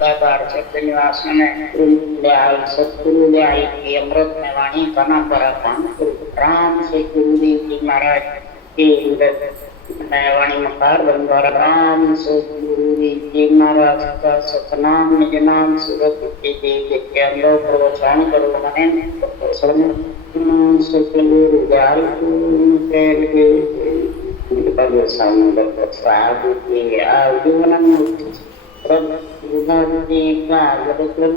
दातार सत्य निवास में दयाल सतगुरु दयाल की अमृत में वाणी कना पर राम से गुरुदेव जी महाराज के वाणी मकार बंदर राम से गुरुदेव जी महाराज का सतनाम निज नाम सूरत के देव के अंदर प्रवचन करो मने से गुरु दयाल के बड़े सामने साहब के आजीवन प्रभुभक्ति भागवतम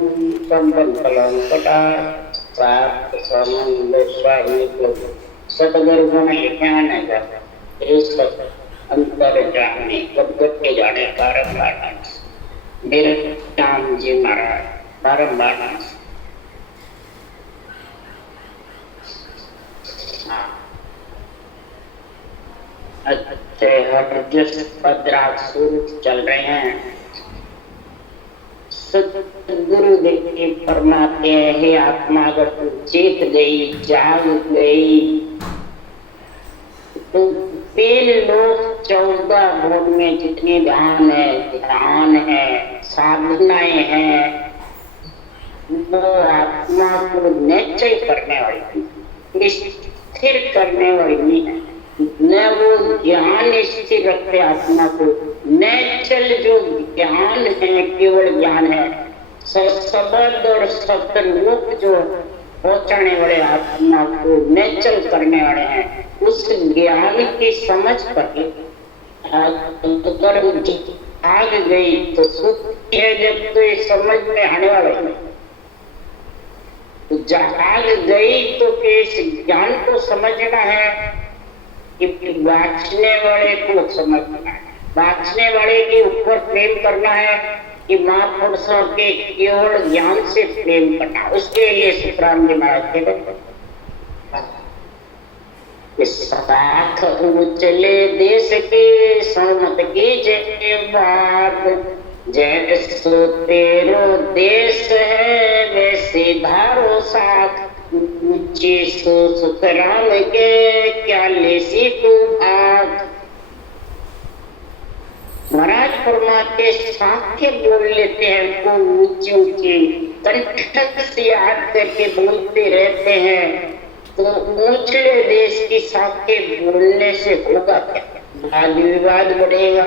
संबंधलम कटा सात समन्द स्वाही सतगुरु ने ज्ञान है इस अंतर जाने कब्बत के जाने बारंबार मेरे राम जी महाराज बारंबार अच्छे हरजस पद्राक सूरज चल रहे हैं। सतगुरुदेव फरमाते हैं हे आत्मा अगर तू चेत गई जाग गई तो तेरे लोग 14 भोग में जितने ध्यान है साधनाएं हैं वो आत्मा को निश्चय करने वाली स्थिर करने वाली नहीं है। न वो ज्ञान स्थिर रखते आत्मा को, नेचल जो ज्ञान है केवल ज्ञान है, शब्द और सतलोक जो पहुंचाने वाले आत्मा को नेचल करने वाले हैं, उस ज्ञान की समझ पर अगर आग गई तो सुख है। जब तो ये समझ में आने वाला है तो जाग गई तो इस ज्ञान को समझना है कि बाँचने वाले को समझना है, बाँचने वाले के ऊपर प्रेम करना है कि महापुरुषों के केवल ज्ञान से प्रेम करना। उसके लिए सीताराम जी महाराज के साथ उचले देश के सहमत की जय बात, जैसो तेरो देश है वैसे धारो साथ, ऊंचे सो सुखराम के क्या ले सीखू भाग। महाराज फरमाते साथे बोल लेते हैं को ऊंचे ऊंचे कंठ से याद करके बोलते रहते हैं तो ऊंचले देश की साथे बोलने से होगा क्या? वाद विवाद बढ़ेगा।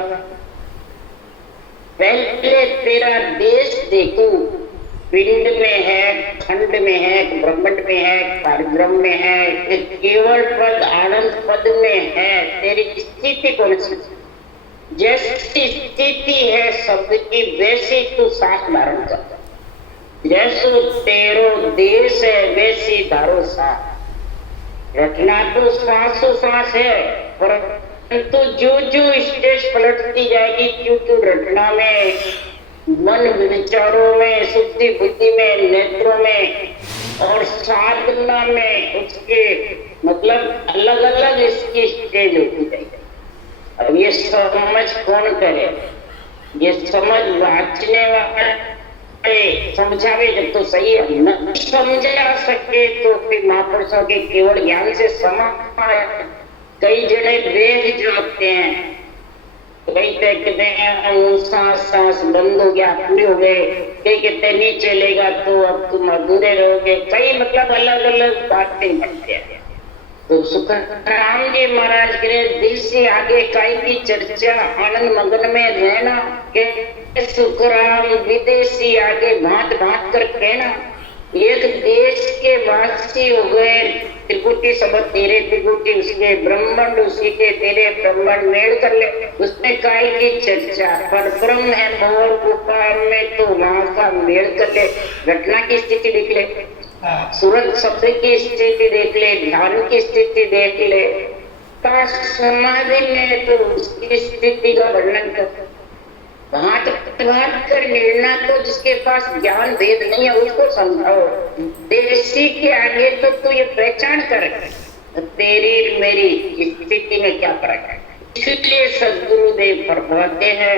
पहले तेरा देश देखो, पिंड में है, खंड में है, ब्रह्मांड में है, कार्यक्रम में है, केवल पद आनंद पद में है। तेरी स्थिति कौन सी? जैसी स्थिति है शब्द की वैसे तू साथ धारण कर। जैसो तेरो देश है वैसी धारो साथ। रटना तो श्वास है, परंतु जो जो स्टेज पलटती जाएगी क्योंकि रटना में, मन विचारों में, शुद्धि बुद्धि में, नेत्रों में और साधना में उसके मतलब अलग अलग इसकी स्टेज होती जाएगी। अब ये समझ कौन करे? ये समझ वाचने वाले समझावे जब तो सही है, न समझा सके तो फिर महापुरुषों के केवल ज्ञान से समा। कई जने वेद जोड़ते हैं, कई कहते हैं सांस बंद हो गया, पूरे हो गए, कई कहते नहीं चलेगा तो अब तुम अधूरे रहोगे। कई मतलब अलग अलग बातें बनते हैं। तो सुखराम जी महाराज के दिल से आगे काई की चर्चा, आनंद मगन में रहना के सुखराम विदेशी आगे भांत भांत कर कहना। एक देश के वासी हो गए, त्रिकुटी सबद तेरे त्रिकुटी उसके ब्रह्मांड उसी के तेरे ब्रह्मांड मेल कर ले, उसमें काय की चर्चा। पर ब्रह्म है मोर गुफा में तो वहां का मेल कर ले। घटना की स्थिति देख ले, सूरज शब्द की स्थिति देख ले, ध्यान की स्थिति देख ले, समाधि में तो उसकी स्थिति का वर्णन कर। बात कर निर्णय तो जिसके पास ज्ञान भेद नहीं है उसको समझाओ। देशी के आगे तो तू ये पहचान कर तेरी मेरी स्थिति में क्या फर्क है। इसलिए सद्गुरुदेव फरमाते हैं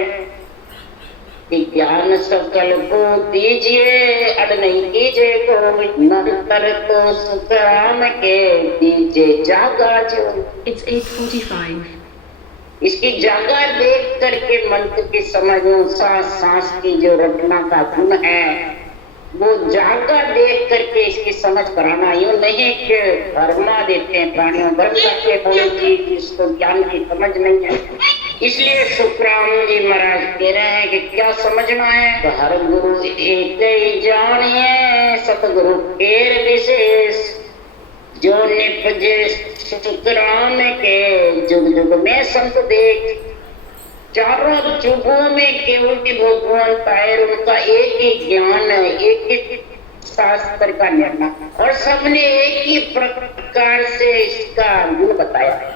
कि ज्ञान सकल को दीजिए अड़ नहीं कीजिए को, नर तो सुखराम के दीजिए जागा जो। It's 8:45. इसकी जगह देख करके मंत्र की समझ, सांस सांस की जो रचना का गुण है वो जागा देख करके इसकी समझ कराना, यूं नहीं कि भरमा देते हैं प्राणियों भर जाके बोले जी इसको ज्ञान की समझ नहीं है। इसलिए सुखराम जी महाराज कह रहे हैं कि क्या समझना है, तो हर गुरु एक ही जानिए सतगुरु केर विशेष, जो निपजे सुखराम के जुग जुग में संत देख, चारों जुगों में केवल भी भगवान का है, उनका एक ही ज्ञान है, एक ही शास्त्र का निर्णय, और सबने एक ही प्रकार से इसका गुण बताया।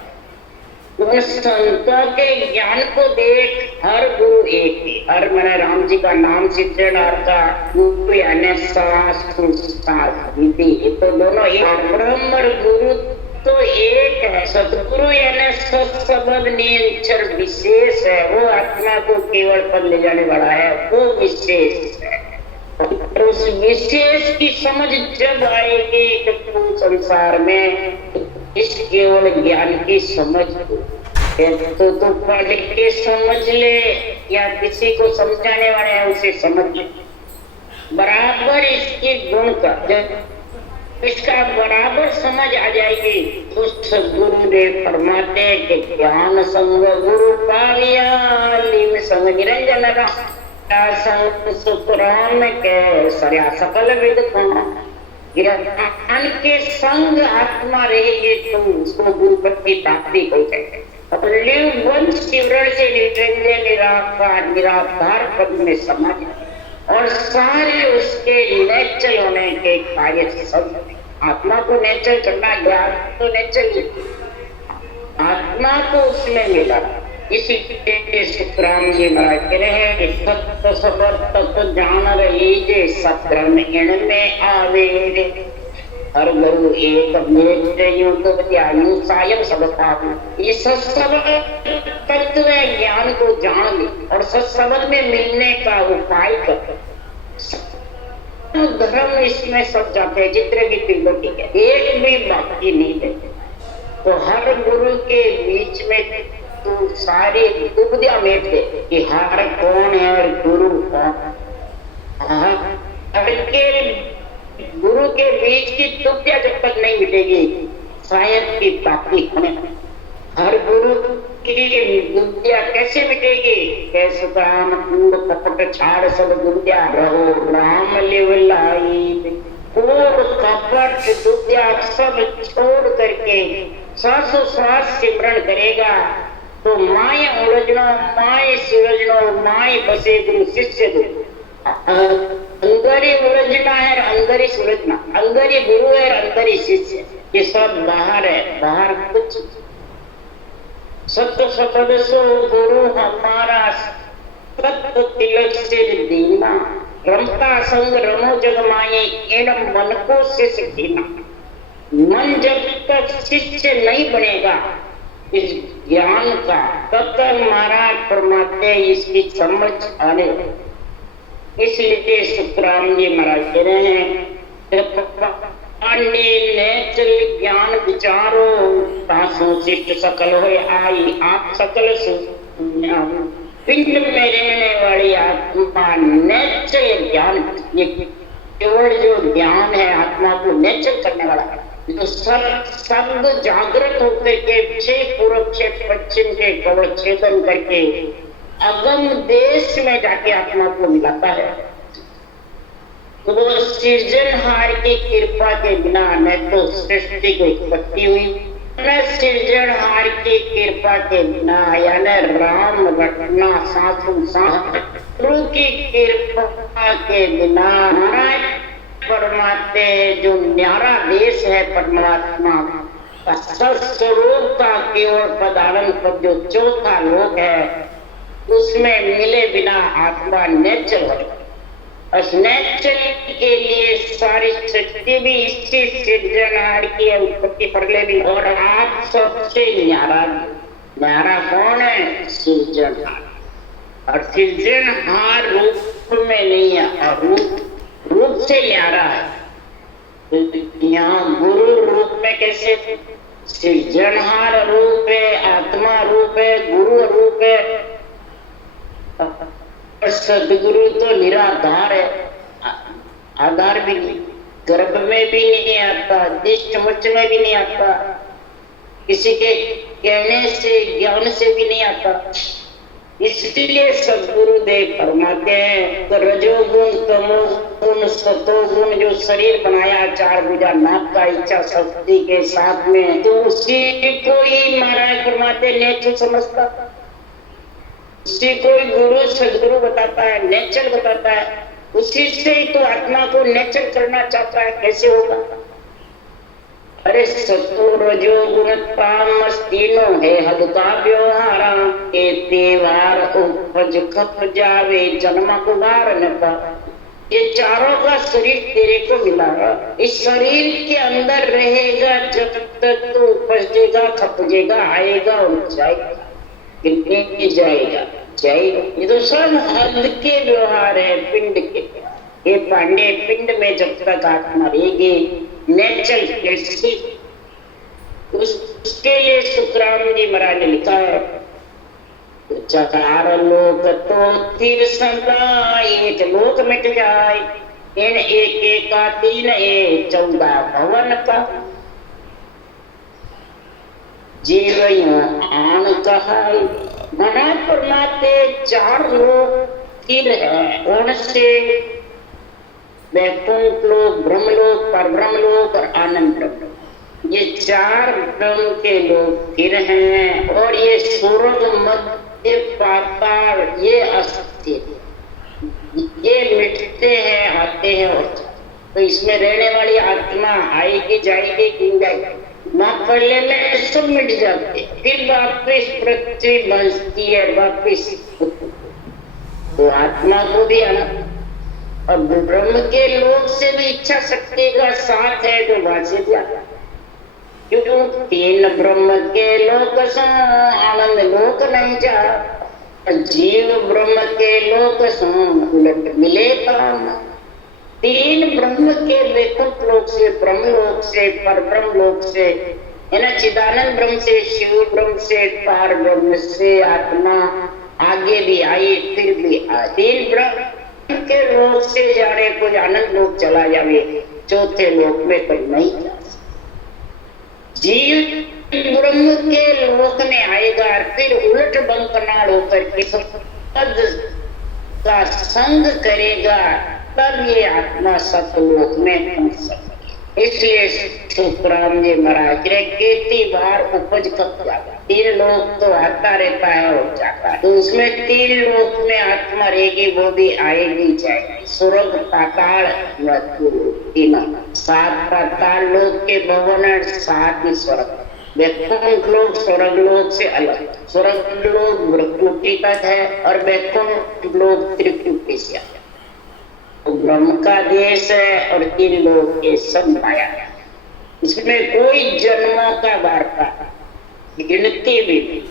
उन संतों के ज्ञान को देख हर गुरु एक ही, हर मैंने राम जी का नाम सिद्धनाथ का गुरु यानी शास्त्र शास्त्र, तो दोनों एक, ब्रह्म गुरु तो एक है, सतगुरु यानी सत्सबद नियंचर विशेष है, वो आत्मा को केवल पद ले जाने वाला है, वो विशेष है। और उस विशेष की समझ जब आएगी तो संसार में इस केवल ज्ञान की समझ तो पढ़ के समझ ले या किसी को समझाने वाले हैं उसे समझ ले, बराबर इसके गुण का इसका बराबर समझ आ जाएगी। तो गुरुदेव फरमाते कि ज्ञान संग गुरु पालिया लीम संग निरंजन संग सुखराम के सरया सकल विद ज्ञान के संग आत्मा रहेगी तो उसको गुरु की प्राप्ति हो जाएगी। वंश शिवरण से निरंजन निराकार पद में समझ और सारे उसके नेचर होने के कार्य से सब आत्मा को नेचर करना, ज्ञान तो नेचर आत्मा को उसमें मिला। इसी सुखराम जी महाराज कह रहे हैं कि सत्य सबर तत्व जान रही जे सत्रम में आवे, हर गुरु एक मेरे सायम सब ये सत्सबद तत्व ज्ञान को जान ले और सत्सबद में मिलने का उपाय कर। धर्म इसमें सब जाते हैं, जितने भी त्रिलोकी है एक भी बाकी नहीं देते। तो हर गुरु के बीच में तो सारी दुविधा मिट दे कि हर कौन है और गुरु कौन, गुरु के बीच की दुविधा जब तक नहीं मिटेगी शायद की प्राप्ति होने। हर गुरु की दुविधा कैसे मिटेगी, कैसे काम कूड़ कपट छाड़ सब दुविधा रहो राम लेवलाई, कूड़ कपट दुविधा सब छोड़ करके श्वासोश्वास सिमरण करेगा तो माय उलझनो माय सुलझनो माय बसे गुरु शिष्य गुरु। अंदर ही उलझना है, अंदर ही सुलझना, अंदर ही गुरु है, अंदर ही शिष्य, ये सब बाहर है, बाहर कुछ। सत्य सपदसो गुरु हमारा सत्य तिलक से दीना, रमता संग रमो जग माये एवं मन को शिष्य दीना। मन जब तक शिष्य नहीं बनेगा इस ज्ञान का तब तक महाराज परमात्मा इसकी समझ आने। इसलिए सुखराम जी महाराज कह रहे हैं नेचर ज्ञान विचारो तासो शिष्ट सकल हो आई, आप सकल पिंड में रहने वाली आत्मा नेचर ज्ञान, ये केवल जो ज्ञान है आत्मा को नेचर करने वाला है। तो शब्द जागृत होते के छह पूर्व छह पश्चिम के कवच छेदन करके अगम देश में जाके आत्मा को मिलाता है। तो वो सृजनहार की कृपा के बिना न तो सृष्टि की उत्पत्ति हुई, न सृजनहार की कृपा के बिना यानी राम घटना सासु गुरु की कृपा के बिना परमात्मा जो न्यारा देश है परमात्मा का स्वरूप का केवल पदार्थ पद जो चौथा लोक है उसमें मिले बिना आत्मा नेचर हो। उस नेचर के लिए सारी सृष्टि भी इसी सृजनहार की उत्पत्ति पर भी, और आप सबसे न्यारा न्यारा कौन है, सृजनहार। और सृजनहार रूप में नहीं है, रूप से न्यारा है। यहाँ गुरु रूप में कैसे सृजनहार रूप है, आत्मा रूप है, गुरु रूप है। और सदगुरु तो निराधार है, आधार भी नहीं, गर्भ में भी नहीं आता, दिष्ट मुच में भी नहीं आता, किसी के कहने से ज्ञान से भी नहीं आता। इसलिए सदगुरुदेव फरमाते हैं तो रजोगुण, तमोगुण, सतोगुण जो शरीर बनाया चार भुजा नाथ का इच्छा शक्ति के साथ में, तो उसी को ही महाराज फरमाते नेचर समझता, उसी को ही गुरु सदगुरु बताता है, नेचर बताता है, उसी से ही तो आत्मा को नेचर करना चाहता है। कैसे होगा? अरे सतो रजो गुण तामस तीनों है हद का व्यवहार, के त्योहार उपज खप जावे जन्म गुबार न पा। ये चारों का शरीर तेरे को मिला है, इस शरीर के अंदर रहेगा जब तक तो उपजेगा, खपजेगा, आएगा और जाएगा, कितने जाएगा जाएगा। ये तो सब हद के व्यवहार है, पिंड के। ये पांडे पिंड में जब तक आत्मा रहेगी नेचर कैसी, उसके लिए सुखराम जी महाराज ने लिखा है चार लोक तो तीर संता, एक लोक मिट जाए, इन एक एक का तीन ए 14 भवन का। जीवयों आन कहाई, मना परमाते चार लोक तीर है, उनसे वैकुंठ लोक, ब्रह्मलोक, परब्रह्मलोक और आनंद ब्रह्म, ये चार ब्रह्म के लोग फिर हैं। और ये स्वर्ग, मध्य, पाताल, ये अस्थिर, ये मिटते हैं, आते हैं और तो इसमें रहने वाली आत्मा आएगी जाएगी, गिन जाएगी, माँ पहले में सब मिट जाते, फिर वापिस पृथ्वी बसती है, वापिस तो आत्मा को भी आना। और ब्रह्म के लोक से भी इच्छा शक्ति का साथ है जो वासे भी आता, क्योंकि तीन ब्रह्म के लोक सो आनंद लोक नहीं जा, जीव ब्रह्म के लोक सो उलट मिले काम। तीन ब्रह्म के वैकुंठ लोक से, ब्रह्म लोक से, पर ब्रह्म लोक से, है ना, चिदानंद ब्रह्म से, शिव ब्रह्म से, पार ब्रह्म से आत्मा आगे भी आई फिर भी आई। तीन ब्रह्म के लोक से जाने कोई आनंद लोक चला जावे, चौथे लोक में कोई नहीं जा। जीव ब्रह्म के लोक में आएगा, फिर उलट बंकनाल होकर के पद का संग करेगा, तब ये आत्मा सतलोक में पहुंच सकेगी। इसलिए सुखराम जी महाराज ने कितनी बार उपज कब जाता, तीन लोक तो आता रहता है और जाता है, तो उसमें तीन लोक में आत्मा रहेगी, वो भी आएगी जाएगी। स्वर्ग, पाताल, मृत्यु, तीनों, 7 पाताल लोक के भवन, 7 ही स्वर्ग। वैकुंठ लोक स्वर्ग लोक से अलग, स्वर्ग लोक भ्रकुटी तक है और वैकुंठ लोक त्रिकुटी से अलग। तो ब्रह्म का देश है और तीन लोक के सब माया है, इसमें कोई जन्मों का वार्ता गिनती भी नहीं।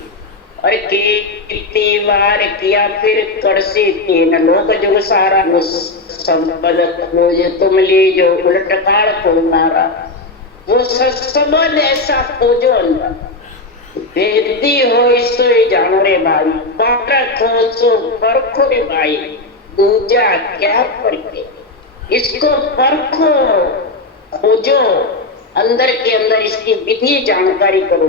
और कितनी बार किया फिर करसी तीन लोक जो सारा सब पद खोज तुम ली जो उलट काल को मारा, वो सबद ऐसा खोजो अंदर, बेदी हो इसको जानो रे भाई, बारा खोजो परखो रे भाई, दूजा क्या परखे, इसको परखो, खोजो, अंदर के अंदर इसकी विधि जानकारी करो,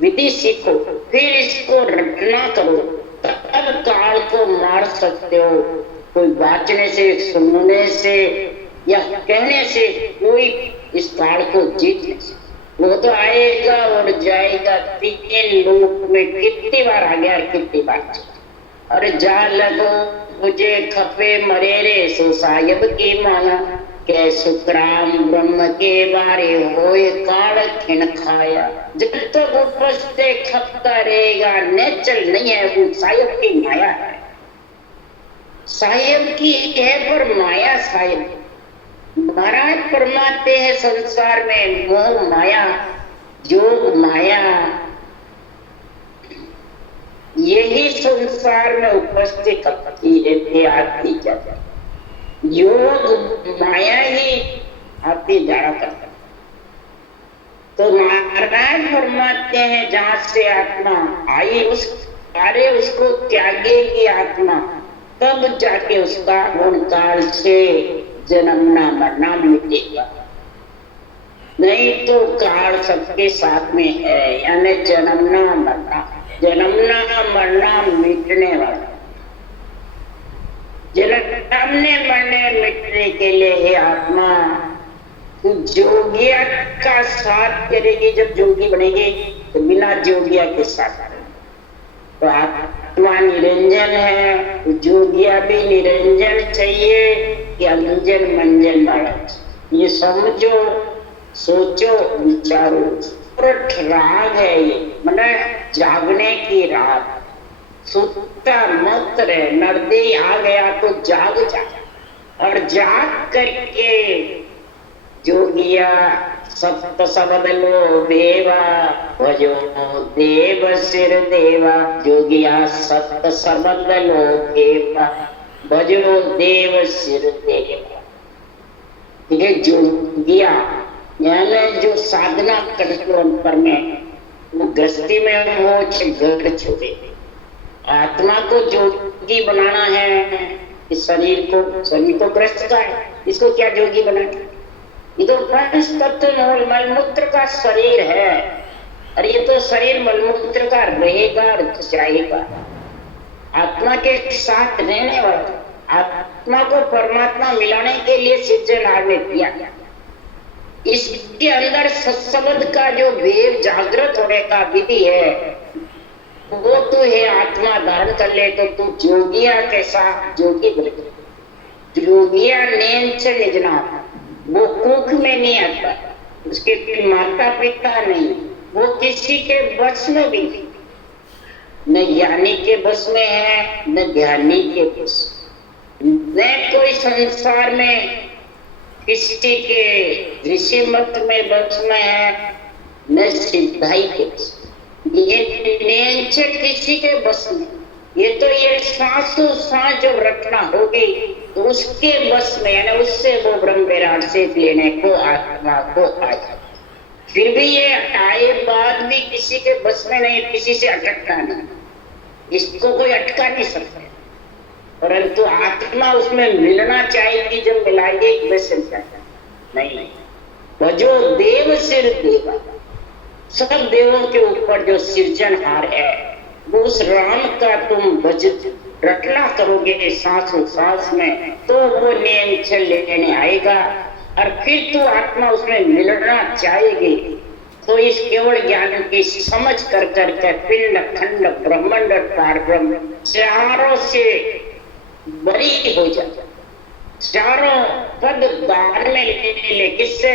विधि सीखो, फिर इसको रटना करो, तब काल को मार सकते हो। कोई वाचने से, सुनने से या कहने से कोई इस काल को जीत नहीं सकता। वो तो आएगा और जाएगा, तीन लोक में कितनी बार आ गया, कितनी बार। और जा लगो मुझे खपे मरेरे सो साहिब की माया, के सुखराम ब्रह्म के बारे होए काल खिन खाया। जब तक उपस्थित खपता रहेगा, नेचर नहीं है, वो साहिब की माया है, साहिब की है पर माया साहिब। महाराज फरमाते हैं संसार में मोह माया, योग माया, यही संसार में उपस्थित करती रहती आती जाती, योग माया ही आती जाया करता। तो महाराज फरमाते हैं जहां से आत्मा आई उस कार्य उसको त्यागेगी आत्मा, तब जाके उसका गुण काल से जन्मना मरना मिटेगा। नहीं तो काल सबके साथ में है, यानी जन्मना मरना मिटने वाला। जन्मने मरने मिटने के लिए हे आत्मा जोगिया का साथ करेगी। जब जोगी बनेगी तो बिना जोगिया के साथ तो आत्मा निरंजन है, तो जोगिया भी निरंजन चाहिए कि अंजन मंजन वाला। ये समझो, सोचो, विचारो। राग है ये, मतलब जागने की राग। सुता मत रहे, नर्दे आ गया तो जाग जा, और जाग करके जोगिया सप्त शब्द लो देवा भजो देव सिर देवा। जोगिया सप्त शब्द लो देवा भजो देव सिर देवा। ठीक है, जोगिया यानी जो साधना करते पर में वो गृहस्थी में हो गढ़ छोड़े। आत्मा को जोगी बनाना है, इस शरीर को ग्रस्त का है, इसको क्या जोगी बनाना? ये तो पंच तत्व मलमूत्र का शरीर है, और ये तो शरीर मलमूत्र का रहेगा और जाएगा। आत्मा के साथ रहने वाला, आत्मा को परमात्मा मिलाने के लिए सृजनहार ने किया। इसके अंदर सत्संग का जो वेव जागृत होने का विधि है वो तो है आत्मा धारण कर ले तो तू जोगिया के साथ जोगी बन। जोगिया नैन से निजना, वो कुख में नहीं आता, उसके माता पिता नहीं, वो किसी के बस में भी नहीं, न ज्ञानी के बस में है न ध्यानी के बस, न कोई संसार में किसी के ऋषि मत में बस में है न सिद्धाई के बस। ये किसी के बस में, ये तो ये सांसों सांस जो रटना होगी तो उसके बस में, यानी उससे वो ब्रह्म विराट से लेने को आत्मा को आए। फिर भी ये आए बाद भी किसी के बस में नहीं, किसी से अटकता नहीं, इसको कोई अटका नहीं सकता। परंतु आत्मा उसमें मिलना चाहेगी, जब मिलाएगी वैसे नहीं। भजो देव सिर देवा, सब देवों के ऊपर जो सृजनहार है वो उस राम का तुम भज रटना करोगे सांसों सांस में, तो वो नियम चल लेने आएगा। और फिर तू आत्मा उसमें मिलना चाहेगी तो इस केवल ज्ञान की समझ कर करके पिंड खंड ब्रह्मांड पारब्रह्म चारों से बरी हो जाता। चारों पद दान में ले किससे?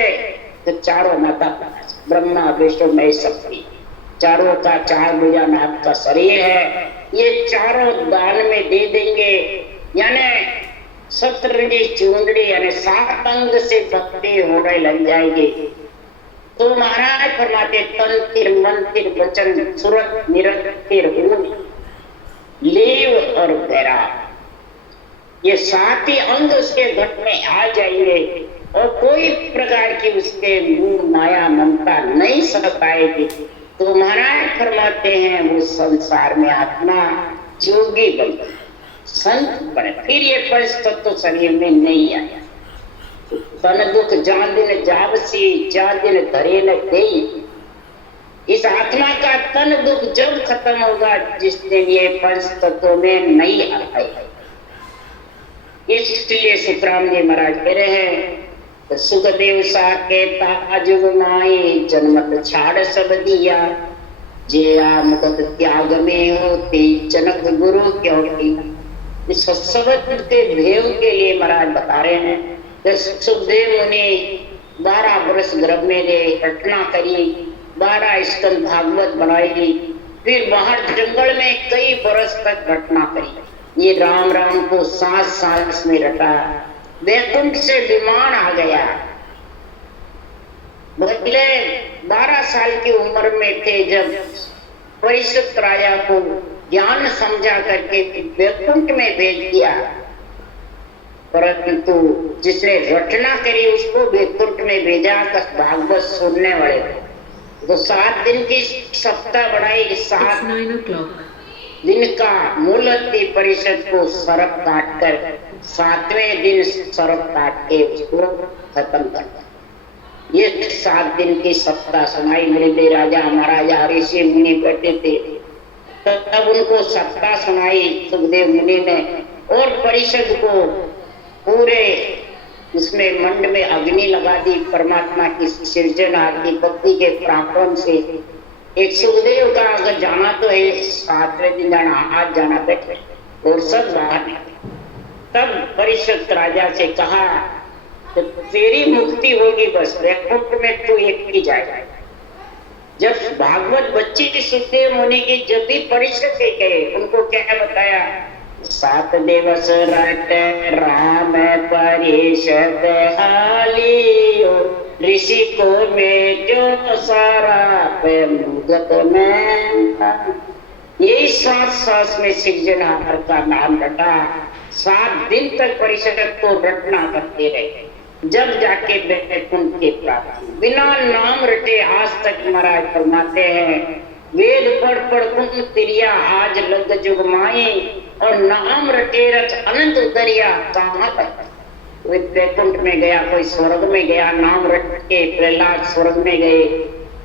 तो चारों माता ब्रह्मा विष्णु महेश शक्ति, चारों का चार भुजा नाथ का शरीर है, ये चारों दान में दे देंगे। यानी सतरंगी चूंदड़ी यानी 7 अंग से भक्ति होने लग जाएगी। तो महाराज फरमाते तन तिर मन तिर वचन सुरत निरंतर लेव और बैरा, ये 7 ही अंग उसके घट में आ जाएंगे और कोई प्रकार की उसके मुंह माया ममता नहीं सह पाएगी। तो महाराज फरमाते हैं वो संसार में आत्मा जोगी बन संत बने। फिर ये परिस्थिति तो शरीर में नहीं आया। तन दुख जा दिन जावसी जा दिन धरे न गई। इस आत्मा का तन दुख जब खत्म होगा जिस दिन ये परिस्थितियों में नहीं आएगा। इसलिए सुखराम जी महाराज कह रहे हैं सुखदेव सा कहता जुग माई जन्मत छाड़ सब दिया, जे आमदत त्याग में होती जनक गुरु क्यों की। इस शब्द के भेव के लिए महाराज बता रहे हैं। सुखदेव मुनि 12 वर्ष गर्भ में रहे, घटना करी, 12 स्कंद भागवत बनाई, फिर बाहर जंगल में कई वर्ष तक घटना करी। ये राम राम को सांस में रटा, वैकुंठ से विमान आ गया। भले 12 साल की उम्र में थे जब परीक्षित राजा को ज्ञान समझा करके वैकुंठ में भेज दिया, परंतु जिसने रचना करी उसको वैकुंठ में भेजा भागवत सुनने वाले। तो 7 दिन की सप्ताह बढ़ाई, 7 दिन का मूलति परिषद को सरप काट कर 7वें दिन सरप काट के उसको खत्म करता। ये 7 दिन की सप्ताह सुनाई। मेरे राजा महाराजा ऋषि मुनि बैठे थे, तब उनको सप्ताह सुनाई सुखदेव मुनि ने, और परिषद को पूरे उसमें मंड में अग्नि लगा दी। परमात्मा की सृजना की भक्ति के प्रापण से एक सुखदेव का अगर जाना तो है 7वें दिन जाना, आज जाना बैठे और सब बाहर निकले। तब परिषद राजा से कहा तो तेरी मुक्ति होगी, बस वैकुंठ में तू एक ही जाएगा। जब भागवत बच्ची की सुखदेव मुनि की जब भी परिषद के गए, उनको क्या बताया, 7 दिवस रट राम परिषद हालियो, ऋषि को में जो सारा पे मुगत में। यही 7 सास में सृजनहार का नाम रटा। 7 दिन तक परिषद को रटना करते रहे, जब जाके वैकुंठ की प्राप्ति। बिना नाम रटे आज तक महाराज फरमाते हैं, वेद पढ़ पढ़ कुंभ तिरिया आज लग जुग माए, और नाम रटे रच अनंत उतरिया कहाँ तक। कोई वैकुंठ में गया, कोई स्वर्ग में गया, नाम रट के प्रहलाद स्वर्ग में गए,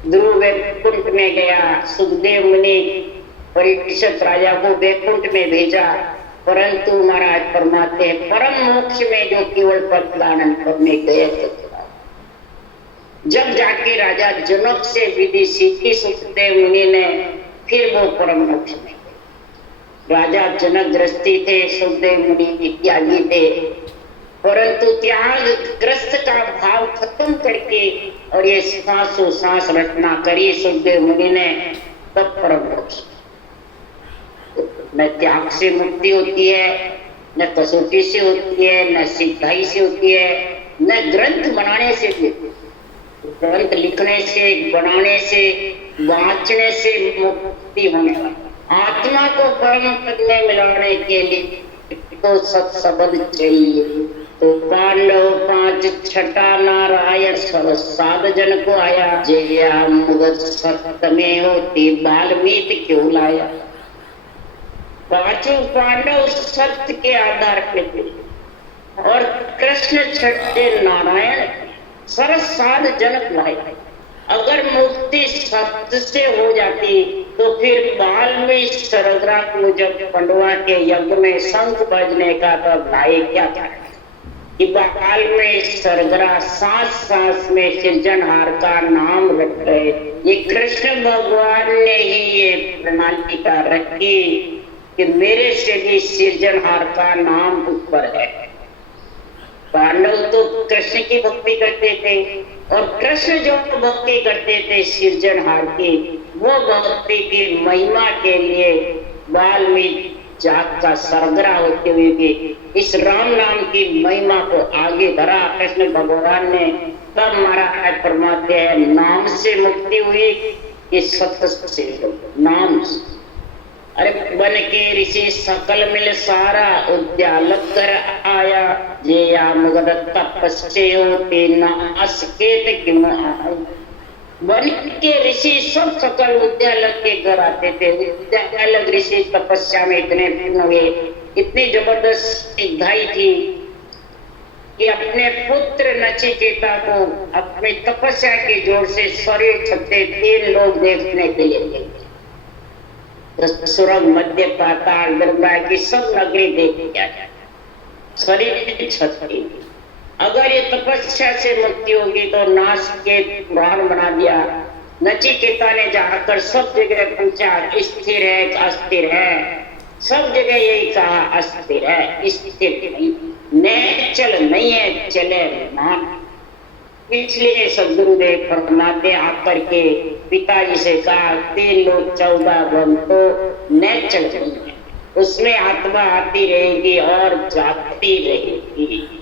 ध्रुव वैकुंठ में गया, सुखदेव मुनि परीक्षित राजा को वैकुंठ में भेजा। परंतु महाराज फरमाते हैं, परम मोक्ष में जो केवल पद दान करने गए थे, जब जाके राजा जनक से विधि सीखी सुखदेव मुनि ने, फिर वो परम मोक्ष में गए। राजा जनक ग्रस्ती थे, सुखदेव मुनि त्यागी थे, परंतु त्याग ग्रस्त का भाव खत्म करके और ये सांसों सांस रचना करी सुखदेव मुनि ने, तब परम मोक्ष। न त्याग से मुक्ति होती है, न कसौटी से होती है, न सिद्धाई से होती है, न ग्रंथ बनाने से होती है। ग्रंथ लिखने से, बनाने से, वाचने से मुक्ति होने वाली। आत्मा को परम पद में मिलाने के लिए तो सत्सबद चाहिए। तो पांडव 5 छठा नारायण सर 7 जन को आया, जया मुगत सत्य में होती बाल्मीकि क्यों लाया। 5 पांडव सत्य के आधार पे थे, और कृष्ण छठे नारायण सर 7 जनक लाए। अगर मुक्ति सत्य से हो जाती तो फिर बाल में सरगरा को जब पंडवा के यज्ञ में शंख बजने का तब लाए क्या था कि बाल में सरगरा सांस में सृजनहार का नाम रख रहे। ये कृष्ण भगवान ने ही ये प्रणाली का रखी कि मेरे से भी सृजनहार का नाम ऊपर है। पांडव तो कृष्ण की भक्ति करते थे, और कृष्ण जो भक्ति करते थे सृजनहार की, वो भक्ति की महिमा के लिए वाल्मीकि जात का सरगरा होते हुए भी इस राम नाम की महिमा को आगे धरा कृष्ण भगवान ने। तब महाराज फरमाते हैं, नाम से मुक्ति हुई कि सत्य से नाम से। अरे बन के ऋषि सकल मिल सारा उद्यालक कर आया, जे या मुगद तपस्से होते न असकेत क्यों आए। बन के ऋषि सब सकल उद्यालक के घर आते थे। उद्यालक ऋषि तपस्या में इतने पूर्ण हुए, इतनी जबरदस्त सिद्धाई थी कि अपने पुत्र नचिकेता को अपनी तपस्या के जोर से शरीर छपते 3 लोग देखने के लिए गए। सुरग मध्य पाताल गंगा की सब नगरी देख क्या शरीर छत्री। अगर ये तपस्या से मुक्ति होगी तो नाश के पुराण बना दिया। नचिकेता ने जाकर सब जगह पूछा, स्थिर है अस्थिर है, सब जगह यही कहा अस्थिर है, स्थिर नहीं, न चल नहीं है चले मान। इसलिए सदगुरुदेव फरमाते आकर के पिताजी से कहा, 3 लोग 14 ग्रंथ तो न चल जाएंगे, उसमें आत्मा आती रहेगी और जाती रहेगी।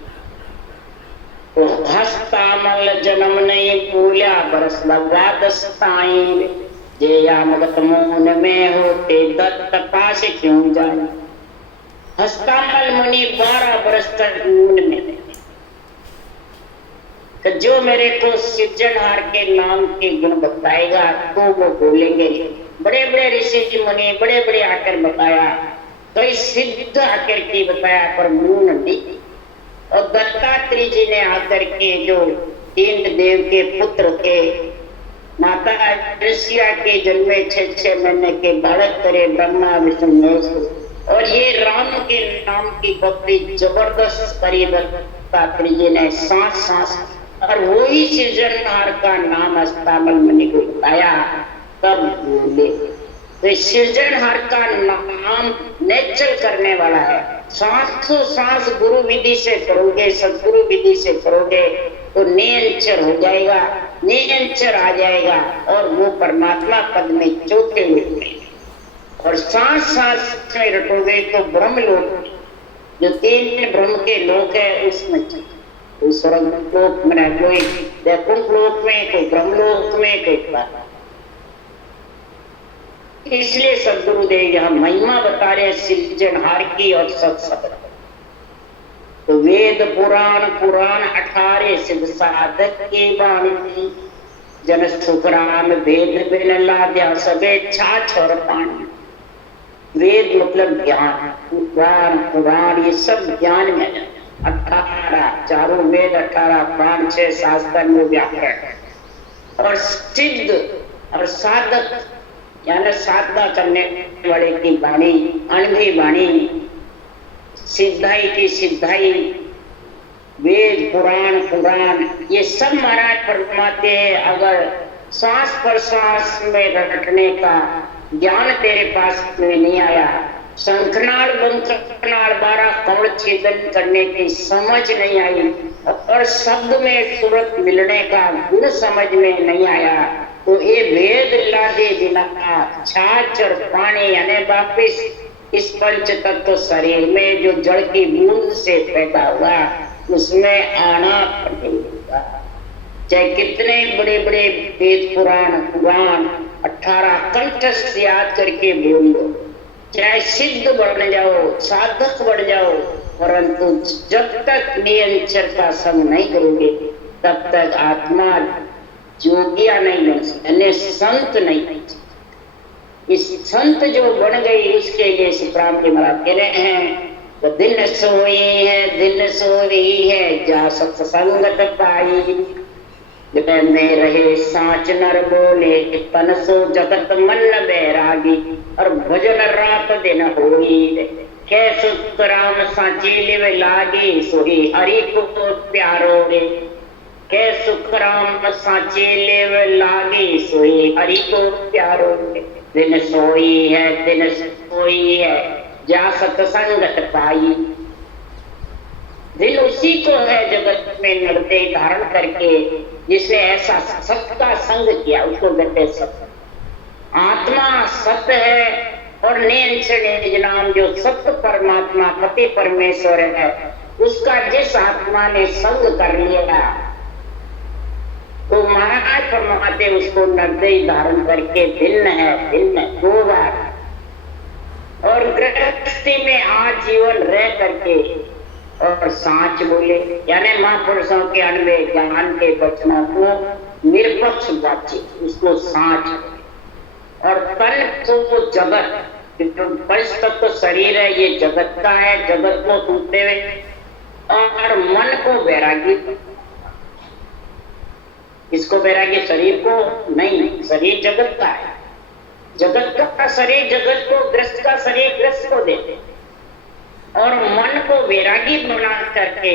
तो हस्तामल जन्म नहीं भूला बरस लगा दस्ताई, जया मगत मोहन में होते दत्त पास क्यों जाए। हस्तामल मुनि 12 बरस तक मून में जो मेरे को सृजनहार के नाम के गुण बताएगा तो वो बोलेंगे। बड़े बड़े ऋषि मुनि बड़े बड़े आकर बताया, कई सिद्ध आकर के बताया, पर मुंह नहीं। और दत्तात्रेय जी ने आकर के जो तीन देव के पुत्र थे, माता ऋषिया के जन्मे 6 महीने के बालक करे ब्रह्मा विष्णु महेश, और ये राम के नाम की बकरी जबरदस्त करी दत्तात्रेय जी ने सांस और वही सृजनहार का नाम अस्तामल मुनि को बताया। तब बोले तो सृजनहार का नाम नेचर करने वाला है। सांस गुरु विधि से करोगे, सदगुरु विधि से करोगे तो नियंचर हो जाएगा, नियंचर आ जाएगा और वो परमात्मा पद में चौथे लोक में। और सांस में रटोगे तो ब्रह्म लोक, जो 3 ब्रह्म के लोक है उसमें, कोई स्वर्ग लोक में, कोई वैकुंठ लोक में, कोई ब्रह्म लोक में, कोई। इसलिए सदगुरुदेव यहाँ महिमा बता रहे सृजनहार की और सत्संग। तो वेद पुराण 18 सिद्ध साधक के वाणी, जन सुखराम वेद बिन लाद्या सबे छाछ और पानी। वेद मतलब ज्ञान, पुराण ये सब ज्ञान में 18 चारों वेद, 18 पुराण, 6 शास्त्र में व्याकरण। और सिद्ध और साधक यानी साधना करने वाले की वाणी, अनभी वाणी, सिद्धाई की सिद्धाई, वेद पुराण ये सब महाराज फरमाते हैं। अगर श्वास प्रश्वास में रटने का ज्ञान तेरे पास में नहीं आया, शंखनाल बंखनाल 12 कवच छेदन करने की समझ नहीं आई, और शब्द में सूरत मिलने का गुण समझ में नहीं आया, तो ये वेद लादे बिना छाछ और पानी यानी वापिस इस पंच तत्व शरीर में जो जड़ की बूंद से पैदा हुआ उसमें आना पड़ेगा। चाहे कितने बड़े बड़े वेद पुराण 18 कंठस्थ याद करके बोल लो, चाहे सिद्ध बन जाओ, साधक बन जाओ, परंतु जब तक नियंचर का संग नहीं करोगे तब तक आत्मा जोगिया नहीं बन सकते, संत नहीं। इस संत जो बन गई उसके लिए सुखराम जी महाराज कह रहे हैं, तो दिन सोई है जा सत्संगत पाई, में रहे साच नर बोले तन सो जगत मन बैरागी, और भजन रात दिन होई कै सुख राम साची लिव लागी, सोही हरि को प्यारो रे। कै सुख राम साची लिव लागी, सोही हरि को प्यारो रे। दिन सोई है जा सत्संगत पाई। दिल उसी को है जगत में नृत्य धारण करके जिसने ऐसा सत्य का संग किया उसको कहते सत्य। आत्मा सत्य है और निज नाम जो सत्य परमात्मा पति परमेश्वर है उसका जिस आत्मा ने संग कर लिया तो महाराज फरमाते उसको नृत्य धारण करके दिन 2 बार और गृहस्थी में आजीवन रह करके और साच बोले यानी महापुरुषों के अनवे ज्ञान के वचनों को निरपक्ष बातचीत उसको साच। और तन को जगत जो पंच तत्व शरीर है ये जगत का है, जगत को सुनते हुए, और मन को वैरागी। इसको वैरागी शरीर को नहीं, शरीर जगत का है, जगत का शरीर जगत को, ग्रस्त का शरीर ग्रस्त को देते, और मन को वैरागी बना करके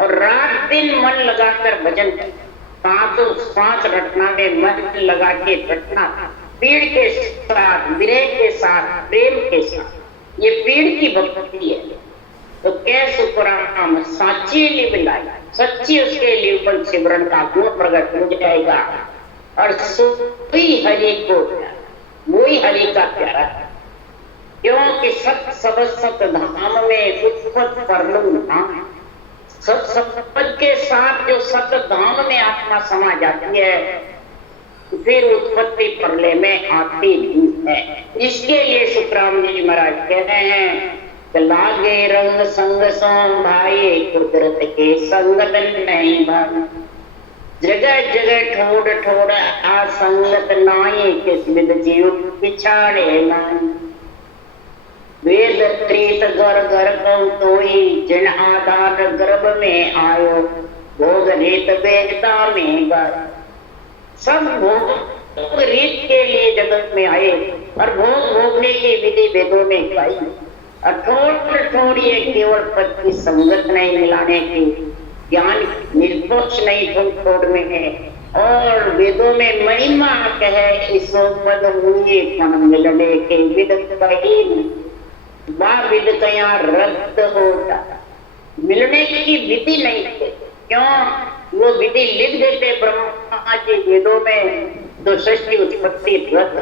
और रात दिन मन लगाकर भजन, सांस रटना में मन लगा के रटना, पीड़ के साथ, विरह के साथ, प्रेम के साथ, ये पीड़ की भक्ति है। तो कैसे राम साची लिव लाई, सच्ची उसके लिव पर सिमरन का गुण प्रकट हो जाएगा और सोई हरि को, वही हरि का प्यारा है। क्योंकि सत सबद सत धाम में उत्पत्त परलु धाम, सत सबद के साथ जो सत धाम में आत्मा समा जाती है फिर उत्पत्ति परले में आती है। इसके लिए सुखराम जी महाराज कह रहे हैं कि लागे रंग संग सो भाई, कुदरत के संगत नहीं भाई। जगह जगह ठोड़ ठोड़ असंगत नाई, किस विद जीव पिछाड़े नाई। वेद त्रेत घर घर कौ तोई, जिन आधार गर्भ में आयो, भोग रीत वेदता में गाय। सब भोग रीत के लिए जगत में आए और भोग भोगने की विधि वेदों में गाई। अठोट ठोड़िए केवल पद की संगत नहीं मिलाने की, ज्ञान निर्दोष नहीं ठोड़ में है। और वेदों में महिमा कहे इसो पद हुए मन मिलने के विद कहीं विद कया रद्द होता। मिलने की विधि नहीं थे, क्यों? वो विधि लिख देते ब्रह्मा जी वेदों में, तो सृष्टि उत्पत्ति रद्द।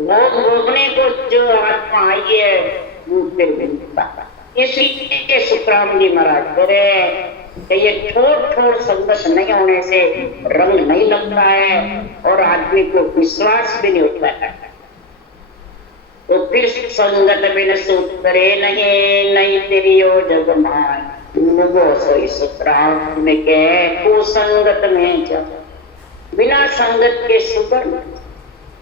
भोग भोगने को जो आत्मा आई है वो फिर मिलता। इसलिए सुखराम जी महाराज कह रहे हैं कि ये ठोर ठोर संघर्ष नहीं होने से रंग नहीं लगता है और आदमी को विश्वास भी नहीं होता है। तो फिर संगत बिन सूत्रे नहीं, नहीं तेरी ओ जगमान सोई सुखराम में कह कुसंगत में जब। बिना संगत के सुगम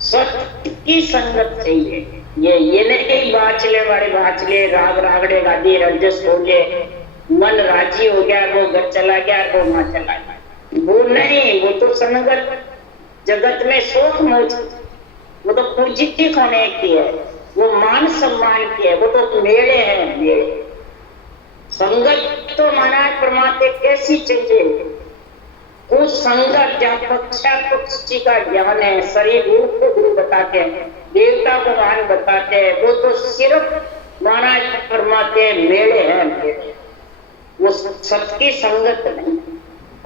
सत्य की संगत चाहिए। ये नहीं बाचले वाले बाचले राग रागड़े गादी रंजस हो गए, मन राजी हो गया, वो घर चला गया, वो मां चला गया, वो नहीं। वो तो संगत जगत में शोक मोच, वो तो पूजित होने की है, वो मान सम्मान की है, वो तो मेले है मेले। संगत तो महाराज परमात्मा कैसी चाहिए? उस संगत जहाँ पक्षा पक्षी का ज्ञान है, शरीर रूप को गुरु बताते हैं, देवता को मान बताते हैं, वो तो सिर्फ महाराज परमात्मा मेले हैं मेले। वो सत्य की संगत नहीं,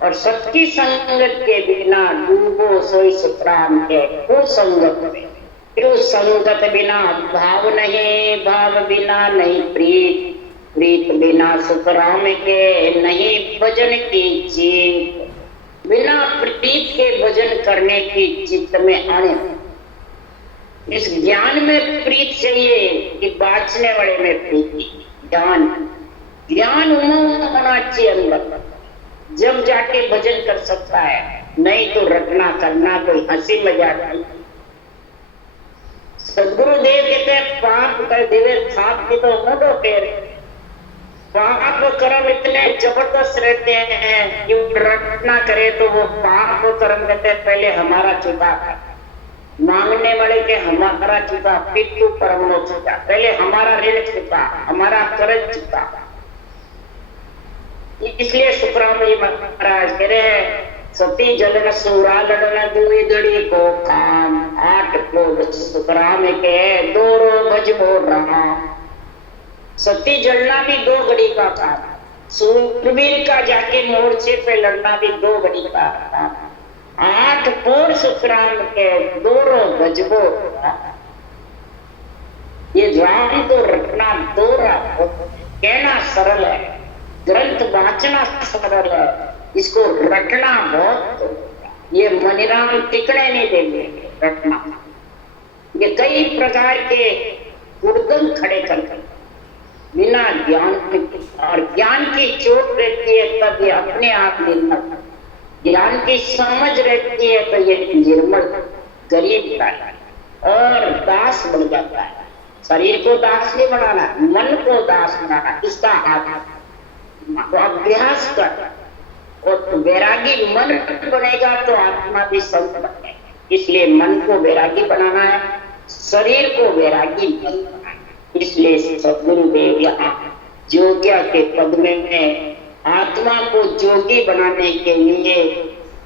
और सत्य की संगत के बिना डूबो सोई सुखराम के कुसंगत में। क्यों संगत बिना भाव नहीं, भाव बिना नहीं प्रीत, प्रीत बिना सुखराम के नहीं भजन की जीत। बिना प्रीत के भजन करने की चित्त में आने, इस ज्ञान में प्रीत चाहिए कि बाँचने वाले में प्रीति। ज्ञान ज्ञान उमंग होना चाहिए अंदर, जब जाके भजन कर सकता है, नहीं तो रटना करना कोई हंसी मजाक नहीं। सदगुरुदेव कहते हैं पाप कर देवे थाप की तो मोटो फेर। पाप कर्म इतने जबरदस्त रहते हैं कि रटना करे तो वो पाप कर्म कहते हैं पहले हमारा चुका, मांगने वाले के हमारा चुका, पितृ परमो चुका, पहले हमारा ऋण चुका, हमारा कर्ज चुका। इसलिए सुखराम जी महाराज कह रहे हैं सती जलन सूरा लड़न दुई दड़ी को काम, 8 क्रोध सुखराम के दोरो भजबो राम। सती जलना भी 2 घड़ी का काम, सूरवीर का जाके मोर्चे पे लड़ना भी 2 घड़ी का काम। 8 पोर सुखराम के दोरो भजबो। ये राम तो रटना दोरा, कहना सरल है, ग्रंथ वाचना सरल है, इसको रटना बहुत। ये मनीराम टिकड़े नहीं देंगे रटना। ये कई प्रकार के गुर्दम खड़े करके बिना ज्ञान के, और ज्ञान की चोट रहती है तब ये अपने आप निर्मल, ज्ञान की समझ रहती है तो ये निर्मल गरीब का और दास बन जाता है। शरीर को दास नहीं बनाना, मन को दास बनाना, इसका हाथ तो अभ्यास कर। और वैरागी मन बनेगा तो आत्मा भी संत बनेगा। इसलिए मन को वैरागी बनाना है, शरीर को वैरागी बनाना है। इसलिए सदगुरुदेव यहाँ जोगिया के पद में आत्मा को जोगी बनाने के लिए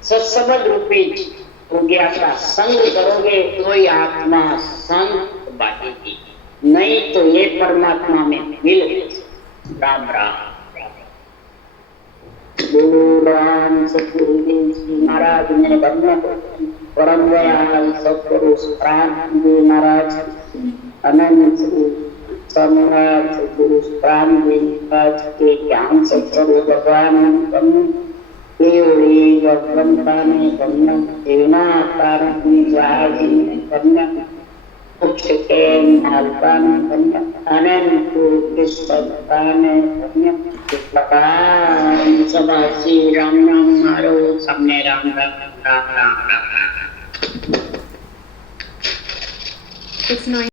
सत्संग रूपी जोगिया का संग करोगे तो ही आत्मा संत बनेगी, नहीं तो ये परमात्मा में मिल। राम राम। राम सतगुरुदेव जी महाराज ने परम दयाल सतपुरुष राम जी महाराज अनंत सम्राट सतपुरुष राम जी महाराज के ज्ञान सतगुरु भगवान केवली भगवंता ने कन्या सेना कारण जागी कन्या के मालवा में बनिया आनंद को विश्वता में बनिया भगवान सदा श्री राम राम मारो सबने राम राम राम राम राम। It's 9